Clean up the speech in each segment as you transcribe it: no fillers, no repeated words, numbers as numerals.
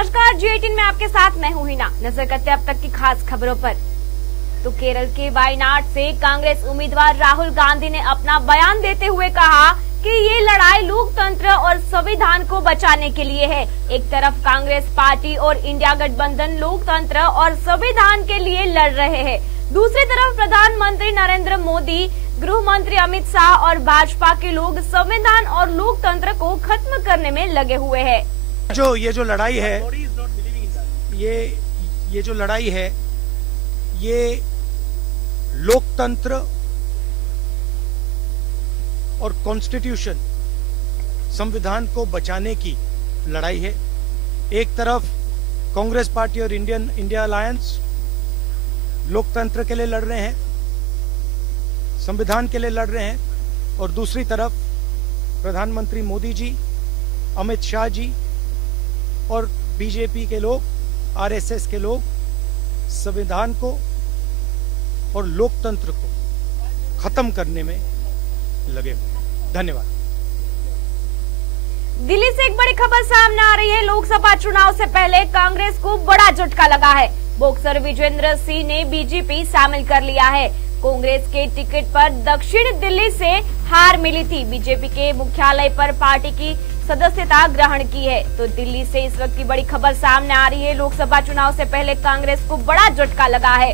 नमस्कार, G18 में आपके साथ मैं हूं हिना। नजर करते अब तक की खास खबरों पर। तो केरल के वायनाड से कांग्रेस उम्मीदवार राहुल गांधी ने अपना बयान देते हुए कहा कि ये लड़ाई लोकतंत्र और संविधान को बचाने के लिए है। एक तरफ कांग्रेस पार्टी और इंडिया गठबंधन लोकतंत्र और संविधान के लिए लड़ रहे हैं, दूसरी तरफ प्रधानमंत्री नरेंद्र मोदी, गृह मंत्री अमित शाह और भाजपा के लोग संविधान और लोकतंत्र को खत्म करने में लगे हुए हैं। ये जो लड़ाई है, ये जो लड़ाई है, ये लोकतंत्र और कॉन्स्टिट्यूशन, संविधान को बचाने की लड़ाई है। एक तरफ कांग्रेस पार्टी और इंडिया अलायंस लोकतंत्र के लिए लड़ रहे हैं, संविधान के लिए लड़ रहे हैं, और दूसरी तरफ प्रधानमंत्री मोदी जी, अमित शाह जी और बीजेपी के लोग, आरएसएस के लोग संविधान को और लोकतंत्र को खत्म करने में लगे हुए। धन्यवाद। दिल्ली से एक बड़ी खबर सामने आ रही है। लोकसभा चुनाव से पहले कांग्रेस को बड़ा झटका लगा है। बॉक्सर विजेंद्र सिंह ने बीजेपी शामिल कर लिया है। कांग्रेस के टिकट पर दक्षिण दिल्ली से हार मिली थी। बीजेपी के मुख्यालय पर पार्टी की सदस्यता ग्रहण की है। तो दिल्ली से इस वक्त की बड़ी खबर सामने आ रही है। लोकसभा चुनाव से पहले कांग्रेस को बड़ा झटका लगा है।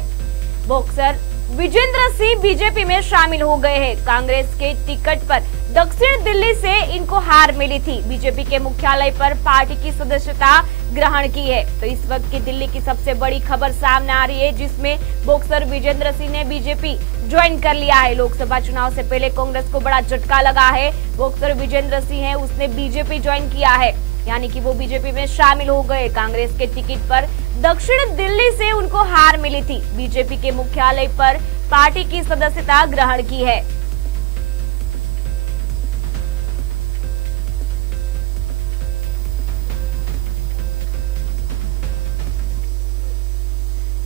बॉक्सर विजेंद्र सिंह बीजेपी में शामिल हो गए हैं। कांग्रेस के टिकट पर दक्षिण दिल्ली से इनको हार मिली थी। बीजेपी के मुख्यालय पर पार्टी की सदस्यता ग्रहण की है। तो इस वक्त की दिल्ली की सबसे बड़ी खबर सामने आ रही है, जिसमें बॉक्सर विजेंद्र सिंह ने बीजेपी ज्वाइन कर लिया है। लोकसभा चुनाव से पहले कांग्रेस को बड़ा झटका लगा है। बॉक्सर विजेंद्र सिंह है, उसने बीजेपी ज्वाइन किया है, यानी कि वो बीजेपी में शामिल हो गए। कांग्रेस के टिकट पर दक्षिण दिल्ली से उनको हार मिली थी। बीजेपी के मुख्यालय पर पार्टी की सदस्यता ग्रहण की है।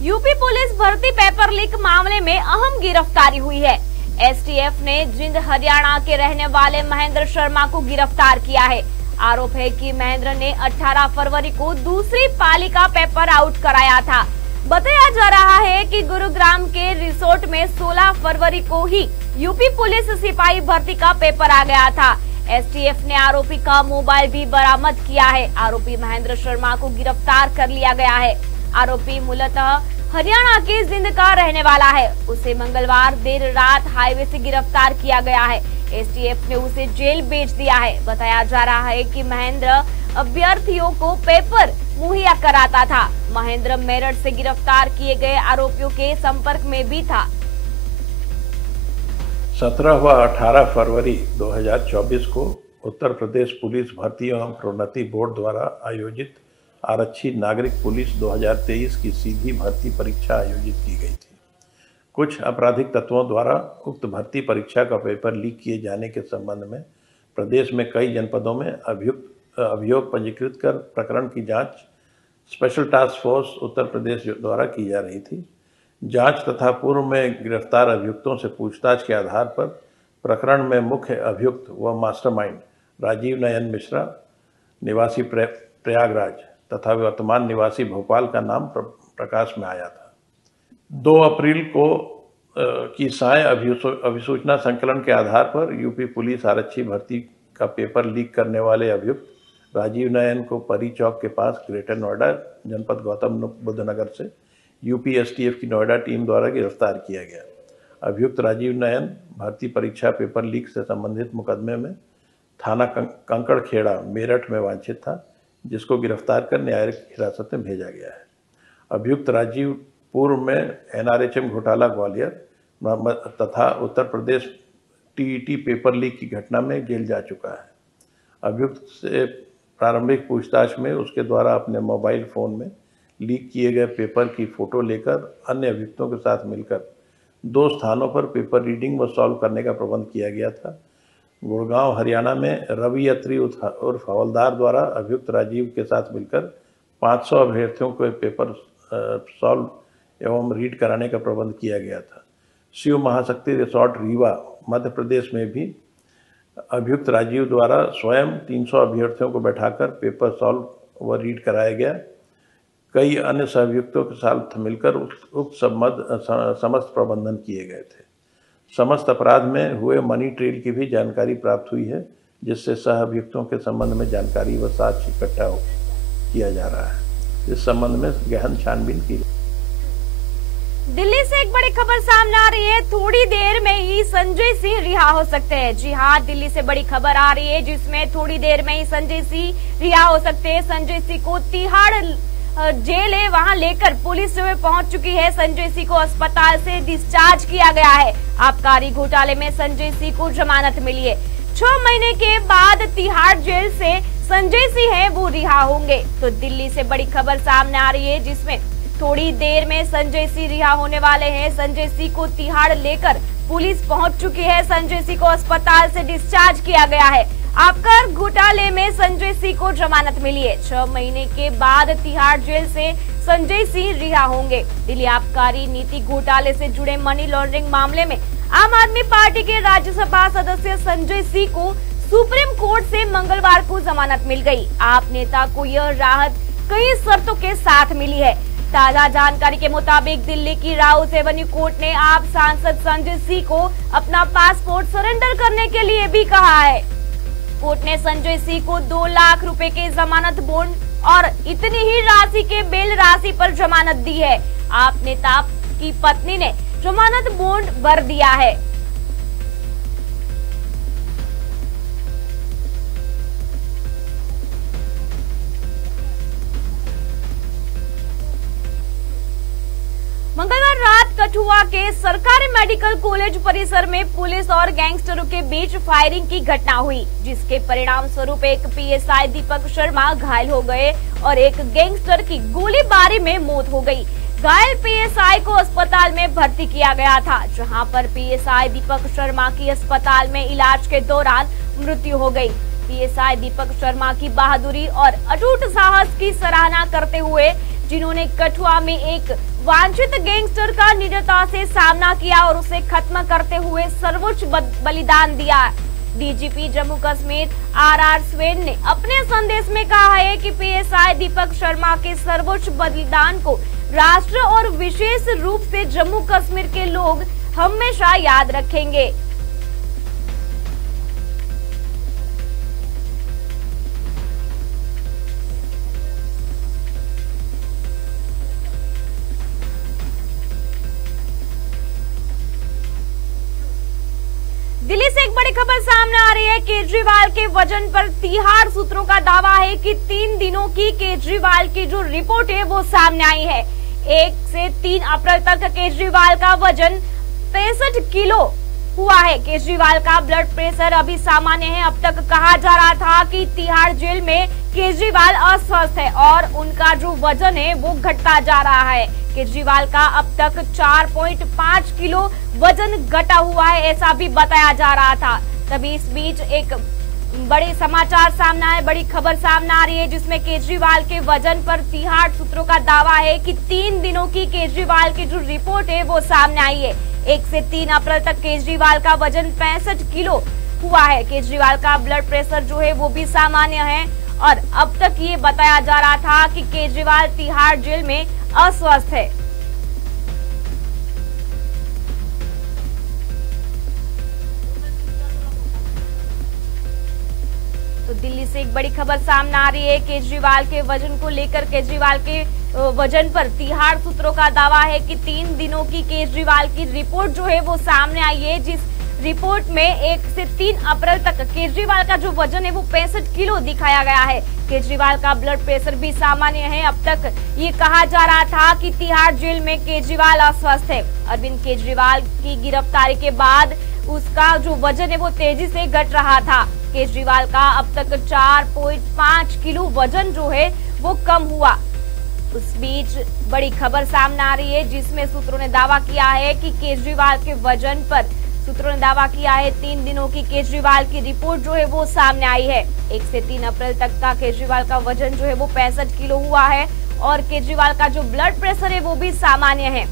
यूपी पुलिस भर्ती पेपर लीक मामले में अहम गिरफ्तारी हुई है। एसटीएफ ने जिंद हरियाणा के रहने वाले महेंद्र शर्मा को गिरफ्तार किया है। आरोप है कि महेंद्र ने 18 फरवरी को दूसरी पाली का पेपर आउट कराया था। बताया जा रहा है कि गुरुग्राम के रिसोर्ट में 16 फरवरी को ही यूपी पुलिस सिपाही भर्ती का पेपर आ गया था। एसटीएफ ने आरोपी का मोबाइल भी बरामद किया है। आरोपी महेंद्र शर्मा को गिरफ्तार कर लिया गया है। आरोपी मूलतः हरियाणा के जिंद का रहने वाला है। उसे मंगलवार देर रात हाईवे से गिरफ्तार किया गया है। एसटीएफ ने उसे जेल भेज दिया है। बताया जा रहा है कि महेंद्र अभ्यर्थियों को पेपर मुहैया कराता था। महेंद्र मेरठ से गिरफ्तार किए गए आरोपियों के संपर्क में भी था। 17 व 18 फरवरी 2024 को उत्तर प्रदेश पुलिस भर्ती एवं प्रोन्नति बोर्ड द्वारा आयोजित आरक्षी नागरिक पुलिस 2023 की सीधी भर्ती परीक्षा आयोजित की गई थी। कुछ आपराधिक तत्वों द्वारा उक्त भर्ती परीक्षा का पेपर लीक किए जाने के संबंध में प्रदेश में कई जनपदों में अभियोग पंजीकृत कर प्रकरण की जांच special task force Uttar Pradesh द्वारा की जा रही थी। जांच तथा पूर्व में गिरफ्तार अभियुक्तों से पूछताछ के आधार पर प्रकरण में मुख्य अभियुक्त व मास्टरमाइंड राजीव नयन मिश्रा निवासी प्रयागराज तथा वर्तमान निवासी भोपाल का नाम प्रकाश में आया था। 2 अप्रैल को की साय अभिसूचना संकलन के आधार पर यूपी पुलिस आरक्षी भर्ती का पेपर लीक करने वाले अभियुक्त राजीव नयन को परी चौक के पास ग्रेटर नोएडा जनपद गौतम बुद्ध नगर से यूपी एसटीएफ की नोएडा टीम द्वारा गिरफ्तार किया गया। अभियुक्त राजीव नयन भर्ती परीक्षा पेपर लीक से संबंधित मुकदमे में थाना कंकड़खेड़ा मेरठ में वांछित था, जिसको गिरफ्तार कर न्यायिक हिरासत में भेजा गया है। अभियुक्त राजीव पूर्व में एनआरएचएम घोटाला ग्वालियर तथा Uttar Pradesh TET paper leak की घटना में जेल जा चुका है। अभियुक्त से प्रारंभिक पूछताछ में उसके द्वारा अपने मोबाइल फोन में लीक किए गए पेपर की फोटो लेकर अन्य अभियुक्तों के साथ मिलकर 2 स्थानों पर पेपर रीडिंग व सॉल्व करने का प्रबंध किया गया था। गुड़गांव हरियाणा में रवि अत्री उर्फ हवलदार द्वारा अभियुक्त राजीव के साथ मिलकर 500 अभ्यर्थियों को पेपर सॉल्व एवं रीड कराने का प्रबंध किया गया था। शिव महाशक्ति रिसोर्ट रीवा मध्य प्रदेश में भी अभियुक्त राजीव द्वारा स्वयं 300 अभ्यर्थियों को बैठाकर पेपर सॉल्व व रीड कराया गया। कई अन्य सहअभियुक्तों के साथ मिलकर उक्त समस्त प्रबंधन किए गए थे। समस्त अपराध में हुए मनी ट्रेल की भी जानकारी प्राप्त हुई है, जिससे सहअभियुक्तों के संबंध में जानकारी व साक्ष्य इकट्ठा किया जा रहा है। इस संबंध में गहन छानबीन की। दिल्ली से एक बड़ी खबर सामने आ रही है। थोड़ी देर में ही संजय सिंह रिहा हो सकते हैं। जी हाँ, दिल्ली से बड़ी खबर आ रही है, जिसमें थोड़ी देर में ही संजय सिंह रिहा हो सकते हैं। संजय सिंह को तिहाड़ जेल है, वहां लेकर पुलिस जो है पहुंच चुकी है। संजय सिंह को अस्पताल से डिस्चार्ज किया गया है। आबकारी घोटाले में संजय सिंह को जमानत मिली है। 6 महीने के बाद तिहाड़ जेल से संजय सिंह है वो रिहा होंगे। तो दिल्ली से बड़ी खबर सामने आ रही है, जिसमें थोड़ी देर में संजय सिंह रिहा होने वाले हैं। संजय सिंह को तिहाड़ लेकर पुलिस पहुंच चुकी है। संजय सिंह को अस्पताल से डिस्चार्ज किया गया है। आबकारी घोटाले में संजय सिंह को जमानत मिली है। 6 महीने के बाद तिहाड़ जेल से संजय सिंह रिहा होंगे। दिल्ली आबकारी नीति घोटाले से जुड़े मनी लॉन्ड्रिंग मामले में आम आदमी पार्टी के राज्यसभा सदस्य संजय सिंह को सुप्रीम कोर्ट से मंगलवार को जमानत मिल गई। आप नेता को यह राहत कई शर्तों के साथ मिली है। ताजा जानकारी के मुताबिक दिल्ली की राउस एवेन्यू कोर्ट ने आप सांसद संजय सिंह को अपना पासपोर्ट सरेंडर करने के लिए भी कहा है। कोर्ट ने संजय सिंह को 2 लाख रुपए के जमानत बॉन्ड और इतनी ही राशि के बेल राशि पर जमानत दी है। आप नेता की पत्नी ने जमानत बॉन्ड भर दिया है। मंगलवार रात कठुआ के सरकारी मेडिकल कॉलेज परिसर में पुलिस और गैंगस्टरों के बीच फायरिंग की घटना हुई, जिसके परिणाम स्वरूप एक पीएसआई दीपक शर्मा घायल हो गए और एक गैंगस्टर की गोलीबारी में मौत हो गई। घायल पीएसआई को अस्पताल में भर्ती किया गया था, जहां पर पीएसआई दीपक शर्मा की अस्पताल में इलाज के दौरान मृत्यु हो गई। पीएसआई दीपक शर्मा की बहादुरी और अटूट साहस की सराहना करते हुए, जिन्होंने कठुआ में एक वांछित गैंगस्टर का निडरता से सामना किया और उसे खत्म करते हुए सर्वोच्च बलिदान दिया। डीजीपी जम्मू कश्मीर आर स्वेन ने अपने संदेश में कहा है कि पीएसआई दीपक शर्मा के सर्वोच्च बलिदान को राष्ट्र और विशेष रूप से जम्मू कश्मीर के लोग हमेशा याद रखेंगे। दिल्ली से एक बड़ी खबर सामने आ रही है। केजरीवाल के वजन पर तिहाड़ सूत्रों का दावा है कि 3 दिनों की केजरीवाल की जो रिपोर्ट है वो सामने आई है। 1 से 3 अप्रैल तक केजरीवाल का वजन 65 किलो हुआ है। केजरीवाल का ब्लड प्रेशर अभी सामान्य है। अब तक कहा जा रहा था कि तिहाड़ जेल में केजरीवाल अस्वस्थ है और उनका जो वजन है वो घटता जा रहा है। केजरीवाल का अब तक 4.5 किलो वजन घटा हुआ है, ऐसा भी बताया जा रहा था। तभी इस बीच एक बड़े समाचार सामने आए, बड़ी खबर सामने आ रही है, जिसमें केजरीवाल के वजन पर तिहाड़ सूत्रों का दावा है कि 3 दिनों की केजरीवाल की जो रिपोर्ट है वो सामने आई है। 1 से 3 अप्रैल तक केजरीवाल का वजन 65 किलो हुआ है। केजरीवाल का ब्लड प्रेशर जो है वो भी सामान्य है और अब तक ये बताया जा रहा था कि केजरीवाल तिहाड़ जेल में अस्वस्थ है। तो दिल्ली से एक बड़ी खबर सामने आ रही है। केजरीवाल के वजन को लेकर केजरीवाल के वजन पर तिहाड़ सूत्रों का दावा है कि 3 दिनों की केजरीवाल की रिपोर्ट जो है वो सामने आई है, जिस रिपोर्ट में 1 से 3 अप्रैल तक केजरीवाल का जो वजन है वो 65 किलो दिखाया गया है। केजरीवाल का ब्लड प्रेशर भी सामान्य है। अब तक ये कहा जा रहा था कि तिहाड़ जेल में केजरीवाल अस्वस्थ है। अरविंद केजरीवाल की गिरफ्तारी के बाद उसका जो वजन है वो तेजी से घट रहा था। केजरीवाल का अब तक 4.5 किलो वजन जो है वो कम हुआ। उस बीच बड़ी खबर सामने आ रही है, जिसमें सूत्रों ने दावा किया है कि केजरीवाल के वजन पर 3 दिनों की केजरीवाल की रिपोर्ट जो है वो सामने आई है। 1 से 3 अप्रैल तक का केजरीवाल का वजन जो है वो 65 किलो हुआ है और केजरीवाल का जो ब्लड प्रेशर है वो भी सामान्य है।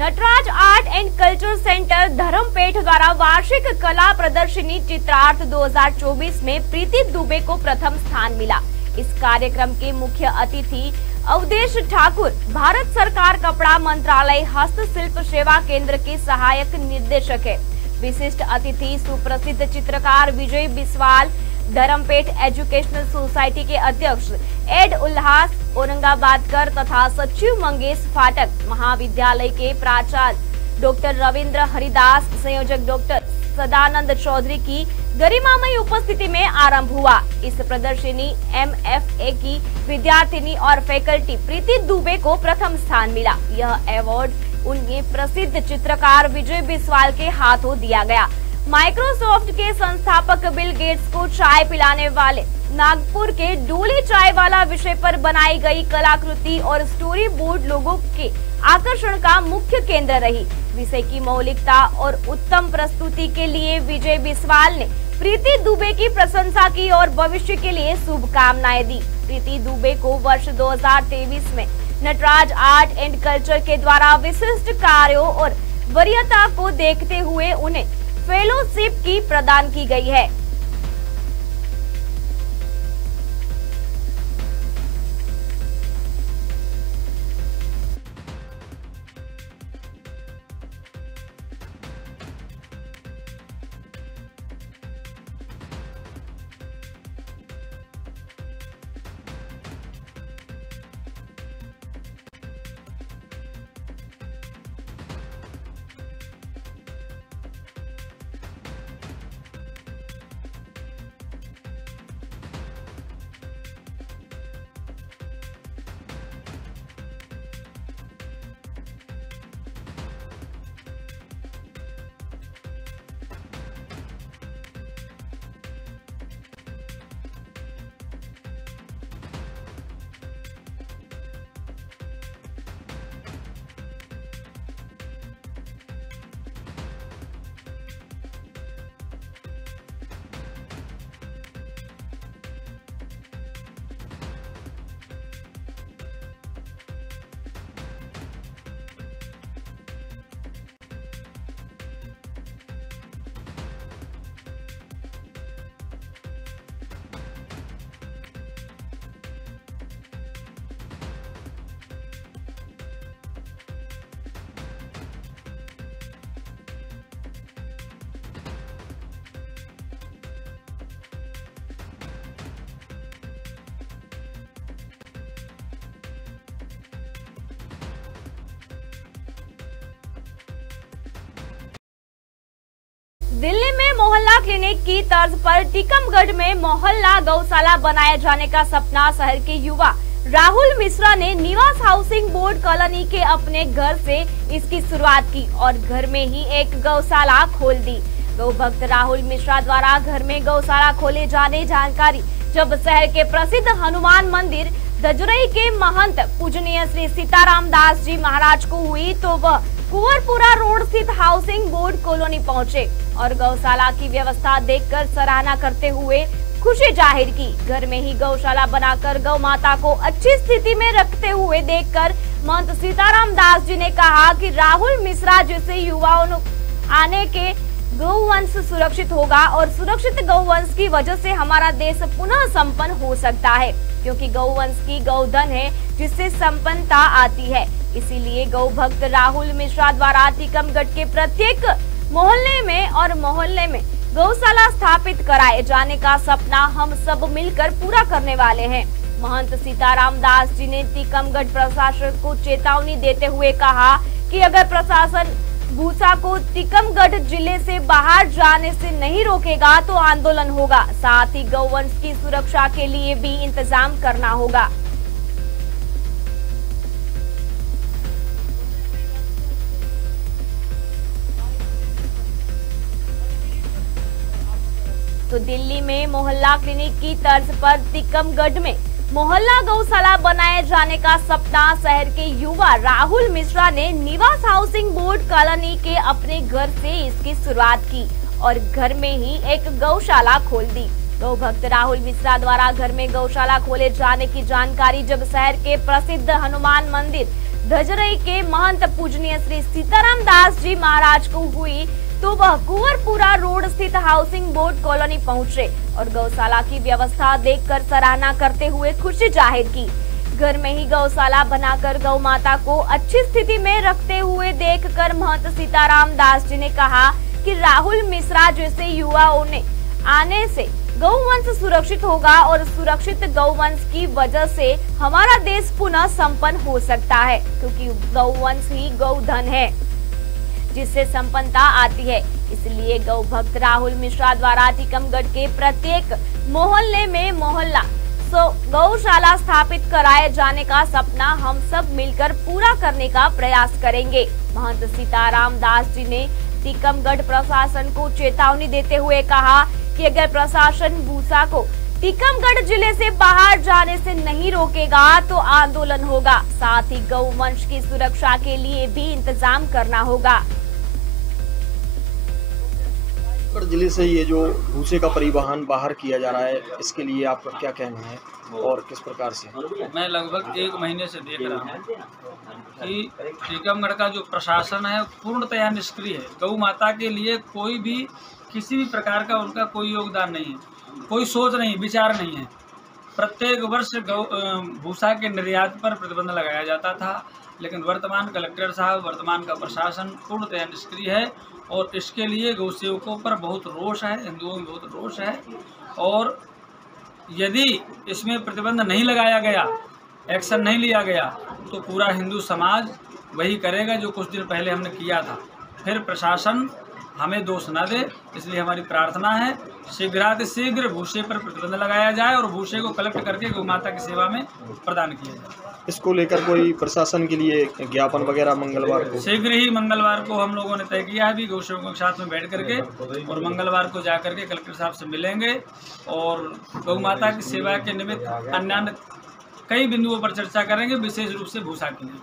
Nataraj art and culture centre Dharampeth द्वारा वार्षिक कला प्रदर्शनी चित्रार्थ 2024 में प्रीति दुबे को प्रथम स्थान मिला। इस कार्यक्रम के मुख्य अतिथि अवधेश ठाकुर भारत सरकार कपड़ा मंत्रालय हस्तशिल्प सेवा केंद्र के सहायक निर्देशक है। विशिष्ट अतिथि सुप्रसिद्ध चित्रकार विजय बिस्वाल, धर्मपेठ एजुकेशनल सोसाइटी के अध्यक्ष एड उल्लास औरंगाबादकर तथा सचिव मंगेश फाटक, महाविद्यालय के प्राचार्य डॉक्टर रविंद्र हरिदास, संयोजक डॉक्टर सदानंद चौधरी की गरिमामयी उपस्थिति में आरंभ हुआ। इस प्रदर्शनी MFA की विद्यार्थिनी और फैकल्टी प्रीति दुबे को प्रथम स्थान मिला। यह अवार्ड उनके प्रसिद्ध चित्रकार विजय बिस्वाल के हाथों दिया गया। माइक्रोसॉफ्ट के संस्थापक बिल गेट्स को चाय पिलाने वाले नागपुर के डोली चाय वाला विषय पर बनाई गई कलाकृति और स्टोरी बोर्ड लोगों के आकर्षण का मुख्य केंद्र रही। विषय की मौलिकता और उत्तम प्रस्तुति के लिए विजय बिस्वाल ने प्रीति दुबे की प्रशंसा की और भविष्य के लिए शुभकामनाएं दी। प्रीति दुबे को वर्ष 2023 में नटराज आर्ट एंड कल्चर के द्वारा विशिष्ट कार्यों और वरीयता को देखते हुए उन्हें फेलोशिप की प्रदान की गई है। दिल्ली में मोहल्ला क्लिनिक की तर्ज पर टीकमगढ़ में मोहल्ला गौशाला बनाए जाने का सपना शहर के युवा राहुल मिश्रा ने निवास हाउसिंग बोर्ड कॉलोनी के अपने घर से इसकी शुरुआत की और घर में ही एक गौशाला खोल दी। गौ भक्त राहुल मिश्रा द्वारा घर में गौशाला खोले जाने जानकारी जब शहर के प्रसिद्ध हनुमान मंदिर दजुरई के महंत पूजनीय श्री सीताराम दास जी महाराज को हुई तो वह कुंवरपुरा रोड स्थित हाउसिंग बोर्ड कॉलोनी पहुंचे और गौशाला की व्यवस्था देखकर सराहना करते हुए खुशी जाहिर की। घर में ही गौशाला बनाकर गौ माता को अच्छी स्थिति में रखते हुए देखकर महंत सीताराम दास जी ने कहा कि राहुल मिश्रा जैसे युवाओं आने के गौवंश सुरक्षित होगा और सुरक्षित गौवंश की वजह से हमारा देश पुनः संपन्न हो सकता है, क्योंकि गौवंश की गौधन है जिससे संपन्नता आती है। इसीलिए गौ भक्त राहुल मिश्रा द्वारा टीकमगढ़ के प्रत्येक मोहल्ले में गौशाला स्थापित कराए जाने का सपना हम सब मिलकर पूरा करने वाले हैं। महंत सीताराम दास जी ने टीकमगढ़ प्रशासन को चेतावनी देते हुए कहा कि अगर प्रशासन भूसा को टीकमगढ़ जिले से बाहर जाने से नहीं रोकेगा तो आंदोलन होगा। साथ ही गौवंश की सुरक्षा के लिए भी इंतजाम करना होगा। तो दिल्ली में मोहल्ला क्लिनिक की तर्ज पर टीकमगढ़ में मोहल्ला गौशाला बनाए जाने का सपना शहर के युवा राहुल मिश्रा ने निवास हाउसिंग बोर्ड कॉलोनी के अपने घर से इसकी शुरुआत की और घर में ही एक गौशाला खोल दी। गौ भक्त राहुल मिश्रा द्वारा घर में गौशाला खोले जाने की जानकारी जब शहर के प्रसिद्ध हनुमान मंदिर धजरई के महंत पूजनीय श्री सीताराम दास जी महाराज को हुई तो वह कुंवरपुरा रोड स्थित हाउसिंग बोर्ड कॉलोनी पहुंचे और गौशाला की व्यवस्था देखकर सराहना करते हुए खुशी जाहिर की। घर में ही गौशाला बनाकर गौ माता को अच्छी स्थिति में रखते हुए देखकर महंत सीताराम दास जी ने कहा कि राहुल मिश्रा जैसे युवाओं ने आने से गौवंश सुरक्षित होगा और सुरक्षित गौवंश की वजह से हमारा देश पुनः संपन्न हो सकता है, क्योंकि गौवंश ही गौधन है जिससे संपन्नता आती है। इसलिए गौ भक्त राहुल मिश्रा द्वारा टीकमगढ़ के प्रत्येक मोहल्ले में मोहल्ला गौशाला स्थापित कराए जाने का सपना हम सब मिलकर पूरा करने का प्रयास करेंगे। महंत सीताराम दास जी ने टीकमगढ़ प्रशासन को चेतावनी देते हुए कहा कि अगर प्रशासन भूसा को टीकमगढ़ जिले से बाहर जाने से नहीं रोकेगा तो आंदोलन होगा। साथ ही गौवंश की सुरक्षा के लिए भी इंतजाम करना होगा। जिले से ये जो भूसे का परिवहन बाहर किया जा रहा है, इसके लिए आपका क्या कहना है और किस प्रकार से? मैं लगभग 1 महीने से देख रहा हूँ कि टीकमगढ़ का जो प्रशासन है पूर्णतया निष्क्रिय है। गौ माता के लिए कोई भी किसी भी प्रकार का उनका कोई योगदान नहीं है, कोई सोच नहीं, विचार नहीं है। प्रत्येक वर्ष भूसा के निर्यात पर प्रतिबंध लगाया जाता था, लेकिन वर्तमान कलेक्टर साहब, वर्तमान का प्रशासन पूर्णतया निष्क्रिय है और इसके लिए गौ सेवकों पर बहुत रोष है, हिंदुओं में बहुत रोष है। और यदि इसमें प्रतिबंध नहीं लगाया गया, एक्शन नहीं लिया गया, तो पूरा हिंदू समाज वही करेगा जो कुछ दिन पहले हमने किया था। फिर प्रशासन हमें दोष न दे, इसलिए हमारी प्रार्थना है शीघ्रातिशीघ्र भूसे पर प्रतिबंध लगाया जाए और भूसे को कलेक्ट करके गौ माता की सेवा में प्रदान किया जाए। इसको लेकर कोई प्रशासन के लिए ज्ञापन वगैरह मंगलवार को? शीघ्र ही मंगलवार को हम लोगों ने तय किया है, भी गौ सेवकों के साथ में बैठ करके, और मंगलवार को जा करके कलेक्टर साहब से मिलेंगे और गौ माता की सेवा के निमित्त अन्य कई बिंदुओं पर चर्चा करेंगे, विशेष रूप से भूसा के लिए।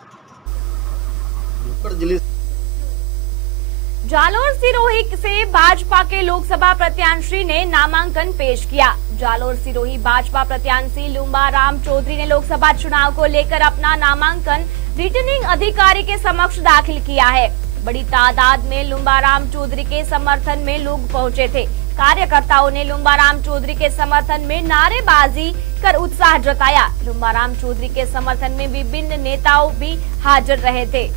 जालोर सिरोही से भाजपा के लोकसभा प्रत्याशी ने नामांकन पेश किया। जालोर सिरोही भाजपा प्रत्याशी लुम्बाराम चौधरी ने लोकसभा चुनाव को लेकर अपना नामांकन रिटर्निंग अधिकारी के समक्ष दाखिल किया है। बड़ी तादाद में लुम्बाराम चौधरी के समर्थन में लोग पहुंचे थे। कार्यकर्ताओं ने लुम्बाराम चौधरी के समर्थन में नारेबाजी कर उत्साह जताया। लुम्बाराम चौधरी के समर्थन में विभिन्न नेताओं भी हाजिर रहे थे।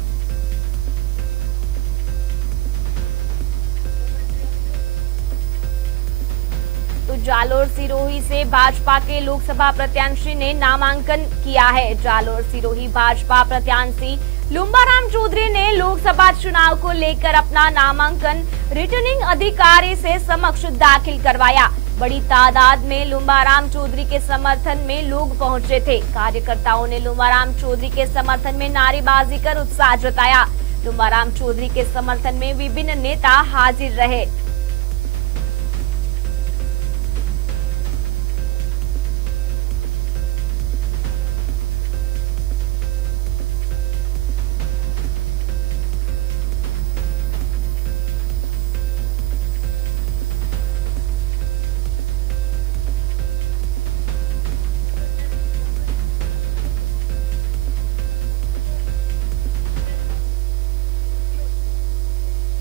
तो जालोर सिरोही से भाजपा के लोकसभा प्रत्याशी ने नामांकन किया है। जालोर सिरोही भाजपा प्रत्याशी लुम्बाराम चौधरी ने लोकसभा चुनाव को लेकर अपना नामांकन रिटर्निंग अधिकारी से समक्ष दाखिल करवाया। बड़ी तादाद में लुम्बाराम चौधरी के समर्थन में लोग पहुंचे थे। कार्यकर्ताओं ने लुम्बाराम चौधरी के समर्थन में नारेबाजी कर उत्साह जताया। लुम्बाराम चौधरी के समर्थन में विभिन्न नेता हाजिर रहे।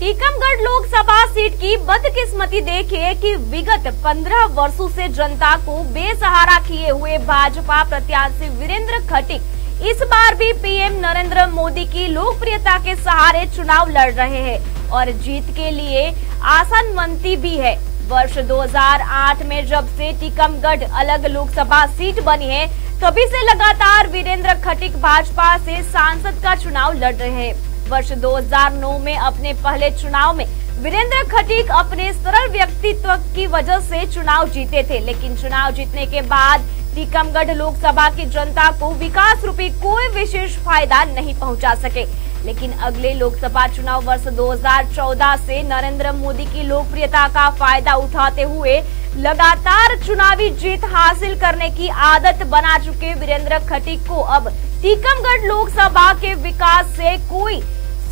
टीकमगढ़ लोकसभा सीट की बदकिस्मती देखिए कि विगत 15 वर्षों से जनता को बेसहारा किए हुए भाजपा प्रत्याशी वीरेंद्र खटीक इस बार भी पीएम नरेंद्र मोदी की लोकप्रियता के सहारे चुनाव लड़ रहे हैं और जीत के लिए आशान्वित भी है। वर्ष 2008 में जब से टीकमगढ़ अलग लोकसभा सीट बनी है, तभी से लगातार वीरेंद्र खटीक भाजपा से सांसद का चुनाव लड़ रहे हैं। वर्ष 2009 में अपने पहले चुनाव में वीरेंद्र खटीक अपने सरल व्यक्तित्व की वजह से चुनाव जीते थे, लेकिन चुनाव जीतने के बाद टीकमगढ़ लोकसभा की जनता को विकास रूपी कोई विशेष फायदा नहीं पहुंचा सके। लेकिन अगले लोकसभा चुनाव वर्ष 2014 से नरेंद्र मोदी की लोकप्रियता का फायदा उठाते हुए लगातार चुनावी जीत हासिल करने की आदत बना चुके वीरेंद्र खटीक को अब टीकमगढ़ लोकसभा के विकास से कोई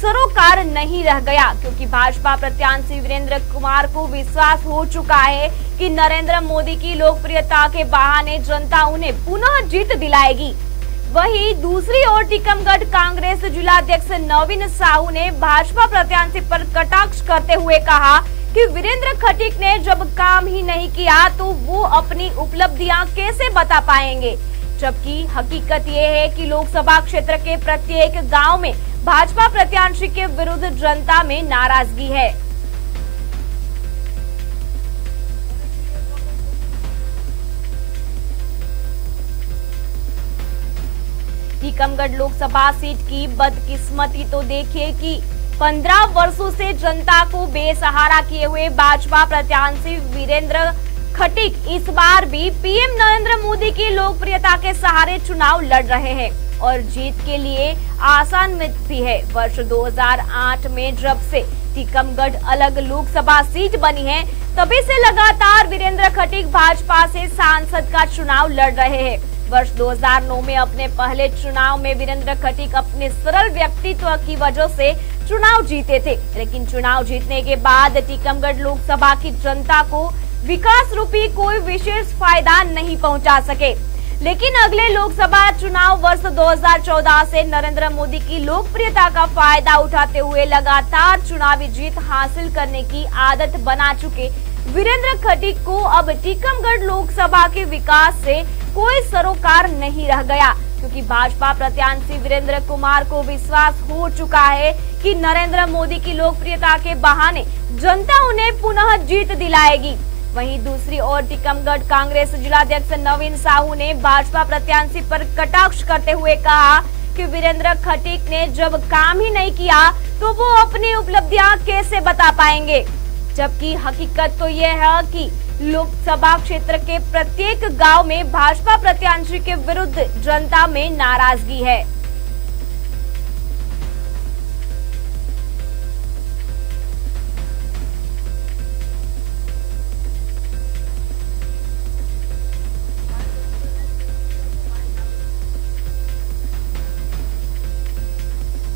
सरोकार नहीं रह गया, क्योंकि भाजपा प्रत्याशी वीरेंद्र कुमार को विश्वास हो चुका है कि नरेंद्र मोदी की लोकप्रियता के बहाने जनता उन्हें पुनः जीत दिलाएगी। वहीं दूसरी ओर टीकमगढ़ कांग्रेस जिलाध्यक्ष नवीन साहू ने भाजपा प्रत्याशी पर कटाक्ष करते हुए कहा कि वीरेंद्र खटीक ने जब काम ही नहीं किया तो वो अपनी उपलब्धियां कैसे बता पाएंगे, जबकि हकीकत ये है कि लोकसभा क्षेत्र के प्रत्येक गांव में भाजपा प्रत्याशी के विरुद्ध जनता में नाराजगी है। टीकमगढ़ लोकसभा सीट की बदकिस्मती तो देखिए कि 15 वर्षों से जनता को बेसहारा किए हुए भाजपा प्रत्याशी वीरेंद्र खटीक इस बार भी पीएम नरेंद्र मोदी की लोकप्रियता के सहारे चुनाव लड़ रहे हैं और जीत के लिए आसान भी है। वर्ष 2008 में जब से टीकमगढ़ अलग लोकसभा सीट बनी है, तभी से लगातार वीरेंद्र खटीक भाजपा से सांसद का चुनाव लड़ रहे हैं। वर्ष 2009 में अपने पहले चुनाव में वीरेंद्र खटीक अपने सरल व्यक्तित्व की वजह से चुनाव जीते थे, लेकिन चुनाव जीतने के बाद टीकमगढ़ लोकसभा की जनता को विकास रूपी कोई विशेष फायदा नहीं पहुंचा सके। लेकिन अगले लोकसभा चुनाव वर्ष 2014 से नरेंद्र मोदी की लोकप्रियता का फायदा उठाते हुए लगातार चुनावी जीत हासिल करने की आदत बना चुके वीरेंद्र खटीक को अब टीकमगढ़ लोकसभा के विकास से कोई सरोकार नहीं रह गया, क्योंकि भाजपा प्रत्याशी वीरेंद्र कुमार को विश्वास हो चुका है कि नरेंद्र मोदी की लोकप्रियता के बहाने जनता उन्हें पुनः जीत दिलाएगी। वहीं दूसरी ओर टीकमगढ़ कांग्रेस जिलाध्यक्ष नवीन साहू ने भाजपा प्रत्याशी पर कटाक्ष करते हुए कहा कि वीरेंद्र खटीक ने जब काम ही नहीं किया तो वो अपनी उपलब्धियां कैसे बता पाएंगे, जबकि हकीकत तो ये है कि लोकसभा क्षेत्र के प्रत्येक गांव में भाजपा प्रत्याशी के विरुद्ध जनता में नाराजगी है।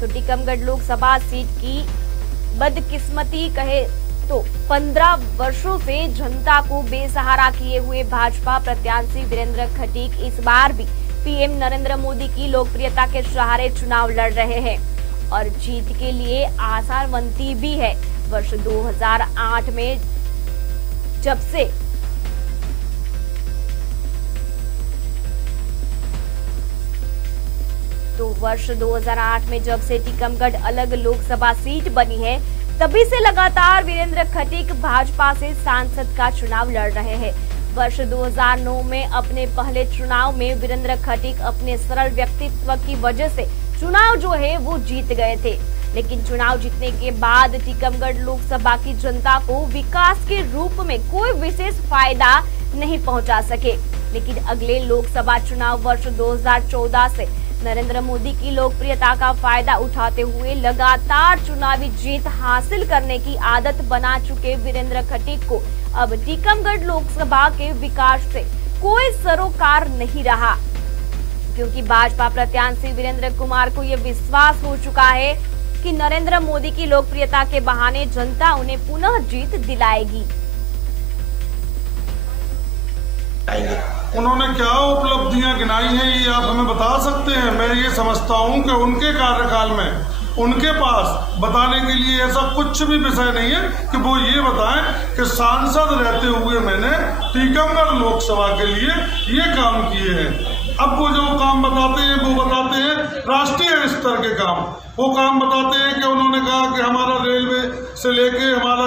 तो टीकमगढ़ लोकसभा सीट की बदकिस्मती कहे तो 15 वर्षों से जनता को बेसहारा किए हुए भाजपा प्रत्याशी वीरेंद्र खटीक इस बार भी पीएम नरेंद्र मोदी की लोकप्रियता के सहारे चुनाव लड़ रहे हैं और जीत के लिए आशावंती भी है। वर्ष 2008 में जब से टीकमगढ़ अलग लोकसभा सीट बनी है, तभी से लगातार वीरेंद्र खटीक भाजपा से सांसद का चुनाव लड़ रहे हैं। वर्ष 2009 में अपने पहले चुनाव में वीरेंद्र खटीक अपने सरल व्यक्तित्व की वजह से चुनाव जो है वो जीत गए थे, लेकिन चुनाव जीतने के बाद टीकमगढ़ लोकसभा की जनता को विकास के रूप में कोई विशेष फायदा नहीं पहुंचा सके। लेकिन अगले लोकसभा चुनाव वर्ष 2014 से नरेंद्र मोदी की लोकप्रियता का फायदा उठाते हुए लगातार चुनावी जीत हासिल करने की आदत बना चुके वीरेंद्र खटीक को अब टीकमगढ़ लोकसभा के विकास से कोई सरोकार नहीं रहा, क्योंकि भाजपा प्रत्याशी वीरेंद्र कुमार को यह विश्वास हो चुका है कि नरेंद्र मोदी की लोकप्रियता के बहाने जनता उन्हें पुनः जीत दिलाएगी। उन्होंने क्या उपलब्धियां गिनाई हैं ये आप हमें बता सकते हैं? मैं ये समझता हूं कि उनके कार्यकाल में उनके पास बताने के लिए ऐसा कुछ भी विषय नहीं है कि वो ये बताएं कि सांसद रहते हुए मैंने टीकमगढ़ लोकसभा के लिए ये काम किए हैं। अब वो जो काम बताते हैं वो बताते हैं राष्ट्रीय स्तर के काम, वो काम बताते हैं कि उन्होंने कहा कि हमारा रेलवे से लेके हमारा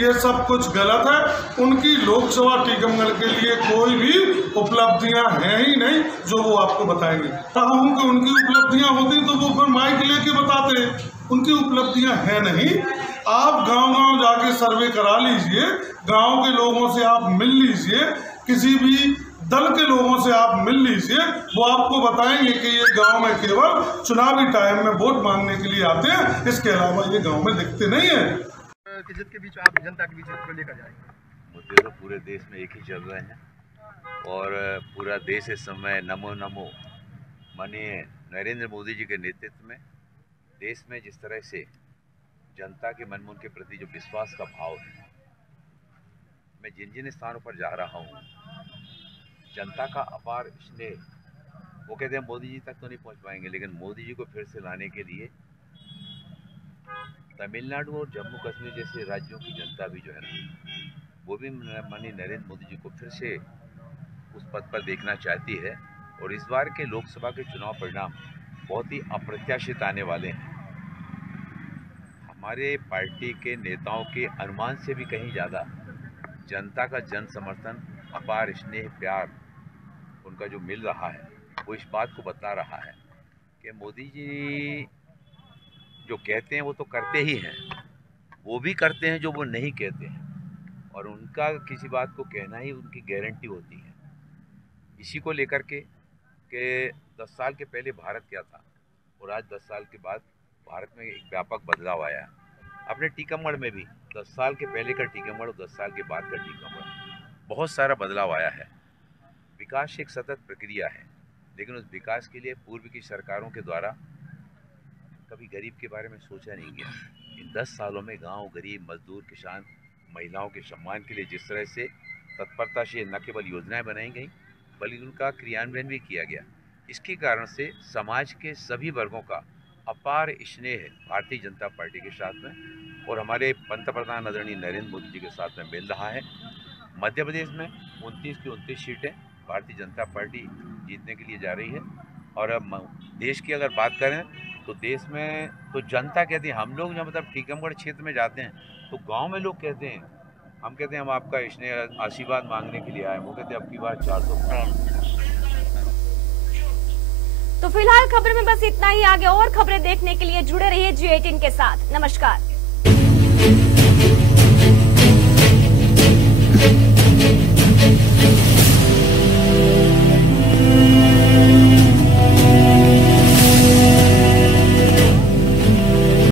ये सब कुछ गलत है। उनकी लोकसभा टीकमगढ़ के लिए कोई भी उपलब्धियां हैं ही नहीं जो वो आपको बताएंगे। कहा हूं कि उनकी उपलब्धियां होती तो वो फिर माइक लेके बताते, उनकी उपलब्धियां है नहीं। आप गांव-गांव जाके सर्वे करा लीजिए, गांव के लोगों से आप मिल लीजिए, किसी भी दल के लोगों से आप मिल लीजिए, वो आपको बताएंगे कि ये गांव में केवल चुनावी टाइम में वोट मांगने के लिए आते हैं, इसके अलावा ये गांव में दिखते नहीं है। जित के बीच आप जनता के बीच को लेकर जाएंगे। मुद्दे तो पूरे देश में एक ही चल रहे हैं और पूरा देश इस समय नमो नमो माननीय नरेंद्र मोदी जी के नेतृत्व में देश में जिस तरह से जनता के मन में उनके प्रति जो विश्वास का भाव है, मैं जिन जिन स्थानों पर जा रहा हूँ जनता का अपार स्नेह वो कहते हैं मोदी जी तक तो नहीं पहुंच पाएंगे, लेकिन मोदी जी को फिर से लाने के लिए तमिलनाडु और जम्मू कश्मीर जैसे राज्यों की जनता भी जो है ना, वो भी माननीय नरेंद्र मोदी जी को फिर से उस पद पर देखना चाहती है। और इस बार के लोकसभा के चुनाव परिणाम बहुत ही अप्रत्याशित आने वाले हैं। हमारे पार्टी के नेताओं के अनुमान से भी कहीं ज़्यादा जनता का जन समर्थन, अपार स्नेह प्यार उनका जो मिल रहा है, वो इस बात को बता रहा है कि मोदी जी जो कहते हैं वो तो करते ही हैं, वो भी करते हैं जो वो नहीं कहते हैं, और उनका किसी बात को कहना ही उनकी गारंटी होती है। इसी को लेकर के 10 साल के पहले भारत क्या था और आज 10 साल के बाद भारत में एक व्यापक बदलाव आया। अपने टीकमगढ़ में भी 10 साल के पहले का टीकमगढ़ और 10 साल के बाद का टीकमगढ़, बहुत सारा बदलाव आया है। विकास एक सतत प्रक्रिया है, लेकिन उस विकास के लिए पूर्व की सरकारों के द्वारा कभी गरीब के बारे में सोचा नहीं गया। इन 10 सालों में गांव, गरीब, मजदूर, किसान, महिलाओं के सम्मान के लिए जिस तरह से तत्परता से न केवल योजनाएं बनाई गई, बल्कि उनका क्रियान्वयन भी किया गया, इसके कारण से समाज के सभी वर्गों का अपार स्नेह है भारतीय जनता पार्टी के साथ में, और हमारे पंतप्रधान आदरणीय नरेंद्र मोदी जी के साथ में मिल रहा है। मध्य प्रदेश में 29 की 29 सीटें भारतीय जनता पार्टी जीतने के लिए जा रही है। और अब देश की अगर बात करें तो देश में तो जनता कहती है, हम लोग जो मतलब टीकमगढ़ क्षेत्र में जाते हैं तो गांव में लोग कहते हैं, हम कहते हैं हम आपका स्नेह आशीर्वाद मांगने के लिए आए, वो कहते हैं अब की बार 400। तो फिलहाल खबर में बस इतना ही। आगे और खबरें देखने के लिए जुड़े रहिए G18 के साथ। नमस्कार।